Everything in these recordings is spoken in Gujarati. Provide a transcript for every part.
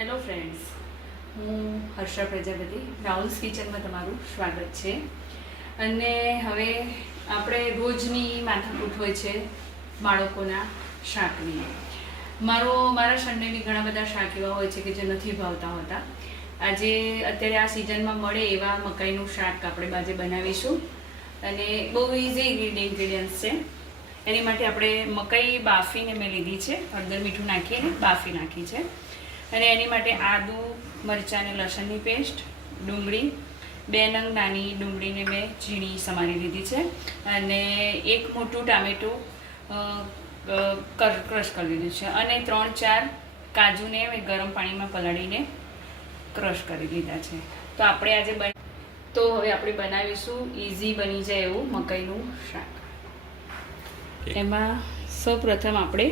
હેલો ફ્રેન્ડ્સ, હું હર્ષા પ્રજાપતિ. રાહુલ્સ કિચનમાં તમારું સ્વાગત છે. અને હવે આપણે રોજની માથાકૂટ હોય છે બાળકોના શાકની. મારા સનને બી ઘણા બધા શાક એવા હોય છે કે જે નથી ભાવતા હોતા. આજે અત્યારે આ સિઝનમાં મળે એવા મકાઈનું શાક આપણે આજે બનાવીશું. અને બહુ ઇઝી ઇન્ગ્રીડિયન્ટ્સ છે. એની માટે આપણે મકાઈ બાફીને મેં લીધી છે, હળદર મીઠું નાખીને બાફી નાખી છે. અને એની માટે આદુ, મરચાં અને લસણની પેસ્ટ, ડુંગળી, 2 નંગ નાની ડુંગળીને મેં ઝીણી સમારી લીધી છે. અને 1 મોટું ટામેટું ક્રશ કરી લીધું છે. અને 3-4 કાજુને મેં ગરમ પાણીમાં પલાળીને ક્રશ કરી લીધા છે. તો આપણે આજે હવે આપણે બનાવીશું ઇઝી બની જાય એવું મકાઈનું શાક. એમાં સૌપ્રથમ આપણે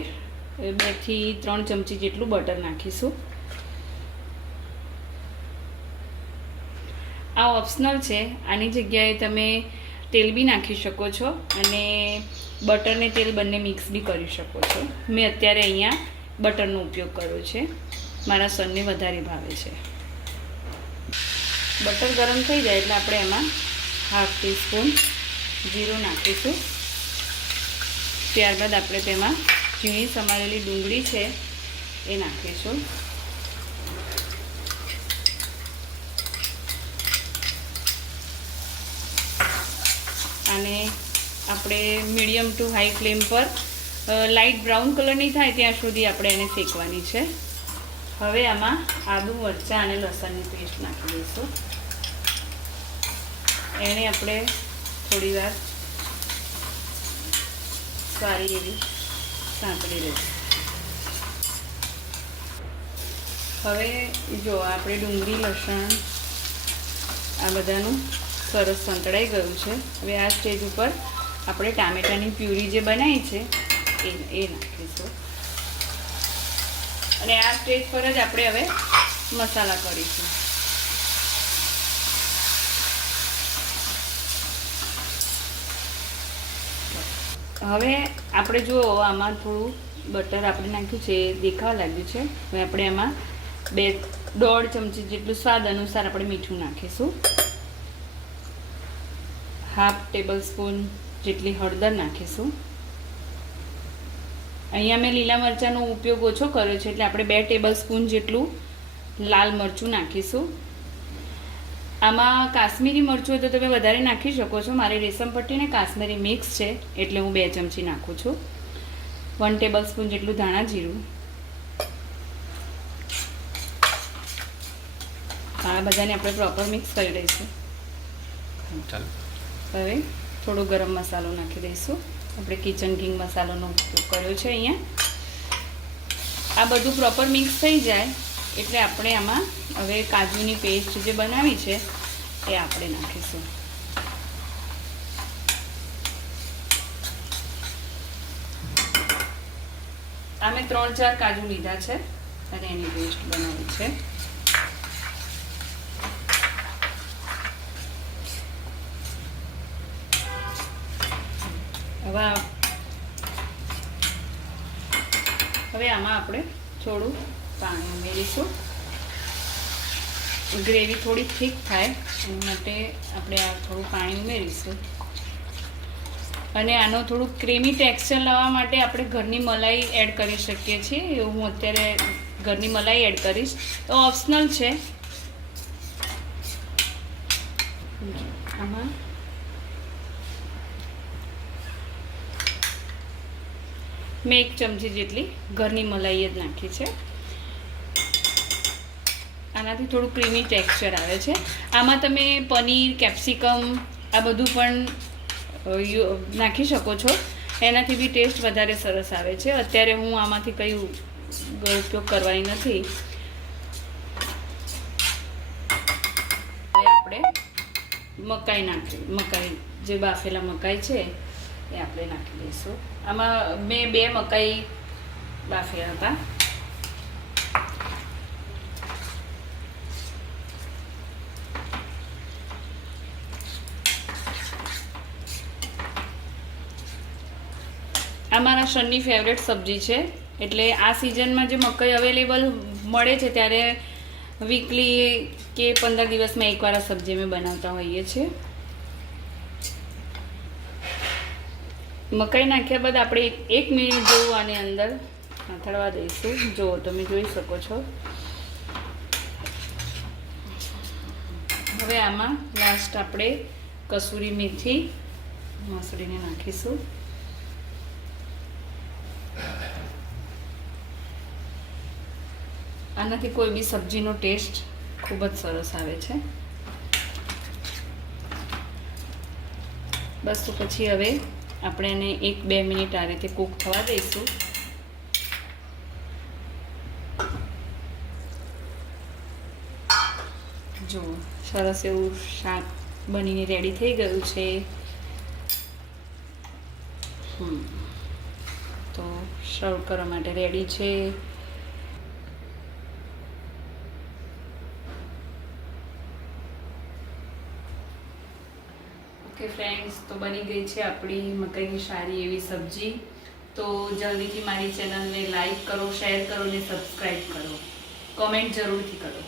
2 થી 3 ચમચી જેટલું બટર નાખીશું. આ ઓપ્શનલ છે. આની જગ્યાએ તમે તેલ બી નાખી શકો છો અને બટર ને તેલ બંને મિક્સ બી કરી શકો છો. મેં અત્યારે અહીંયા બટરનો ઉપયોગ કર્યો છે, મારા સનને વધારે ભાવે છે. બટર ગરમ થઈ જાય એટલે આપણે એમાં 1/2 ટીસ્પૂન જીરું નાખીશું. ત્યારબાદ આપણે તેમાં ઝીણી સમારેલી ડુંગળી છે એ નાખીશું. અને આપણે મીડિયમ ટુ હાઈ ફ્લેમ પર લાઇટ બ્રાઉન કલરની થાય ત્યાં સુધી આપણે એને શેકવાની છે. હવે આમાં આદુ, મરચાં અને લસણની પેસ્ટ નાખી દઈશું. એને આપણે થોડીવાર સારી એવી સાંતળી લઈશું. હવે જો આપણે ડુંગળી, લસણ આ બધાનું સરસ સંતળાઈ ગયું છે. હવે આ સ્ટેજ ઉપર આપણે ટામેટાની પ્યુરી જે બનાવી છે એ નાખીશું. અને આ સ્ટેજ પર જ આપણે હવે મસાલા કરીશું. હવે આપણે જો આમાં થોડું બટર આપણે નાખ્યું છે, દેખાવા લાગ્યું છે. હવે આપણે એમાં 1.5 ચમચી જેટલું સ્વાદ અનુસાર આપણે મીઠું નાખીશું. 1/2 ટેબલ સ્પૂન જેટલી હળદર નાખીશું. અહીંયા મેં લીલા મરચાંનો ઉપયોગ ઓછો કર્યો છે એટલે આપણે 2 ટેબલ સ્પૂન જેટલું લાલ મરચું નાખીશું. આમાં કાશ્મીરી મરચું હોય તો તમે વધારે નાખી શકો છો. મારી રેશમ પટ્ટી ને કાશ્મીરી મિક્સ છે એટલે હું 2 ચમચી નાખું છું. 1 ટેબલ સ્પૂન જેટલું ધાણા જીરું. આ બધાને આપણે પ્રોપર મિક્સ કરી દઈશું. હવે થોડો ગરમ મસાલો નાખી દઈશું. આપણે કિચન કિંગ મસાલાનો ઉપયોગ કર્યો છે અહીંયા. આ બધું પ્રોપર મિક્સ થઈ જાય એટલે આપણે આમાં હવે કાજુની પેસ્ટ જે બનાવી છે એ આપણે નાખીશું. આ મેં 3-4 કાજુ લીધા છે અને એની પેસ્ટ બનાવી છે. હવે આમાં આપણે થોડું પાણી ઉમેરીશું. ગ્રેવી થોડી થીક થાય એના માટે આપણે આ થોડું પાણી ઉમેરીશું. અને આનો થોડું ક્રીમી ટેક્સચર લાવવા માટે આપણે ઘરની મલાઈ એડ કરી શકીએ છીએ. હું અત્યારે ઘરની મલાઈ એડ કરીશ, તો ઓપ્શનલ છે. આમાં મેં 1 ચમચી જેટલી ઘરની મલાઈ જ નાખી છે. આનાથી થોડું ક્રીમી ટેક્સચર આવે છે. આમાં તમે પનીર, કેપ્સિકમ આ બધું પણ નાખી શકો છો. એનાથી બી ટેસ્ટ વધારે સરસ આવે છે. અત્યારે હું આમાંથી કંઈ ઉપયોગ કરવાની નથી. હવે આપણે મકાઈ જે બાફેલા મકાઈ છે એ આપણે નાખી દઈશું. આમાં મેં 2 મકાઈ બાફ્યા હતા. આ મારા સનની ફેવરેટ સબ્જી છે એટલે આ સિઝનમાં જે મકાઈ અવેલેબલ મળે છે ત્યારે વીકલી કે 15 દિવસમાં એકવાર આ સબ્જી અમે બનાવતા હોઈએ છીએ. મકાઈ નાખ્યા બાદ આપણે 1 મિનિટ જેવું આની અંદર અથડવા દઈશું. જો તમે જોઈ શકો છો. હવે આમાં લાસ્ટ આપણે કસૂરી મેથી મસળીને નાખીશું. આનાથી કોઈ બી સબ્જીનો ટેસ્ટ ખૂબ જ સરસ આવે છે. બસ તો પછી હવે આપણે એને 1-2 મિનિટ આ રીતે કૂક થવા દઈશું. જો સરસ એવું શાક બનીને રેડી થઈ ગયું છે. તો સર્વ કરવા માટે રેડી છે. ઓકે ફ્રેન્ડ્સ, તો બની ગઈ છે આપણી મકાઈની સારી એવી સબ્જી. તો જલ્દીથી મારી ચેનલને લાઈક કરો, શેર કરો અને સબસ્ક્રાઈબ કરો. કોમેન્ટ જરૂરથી કરો.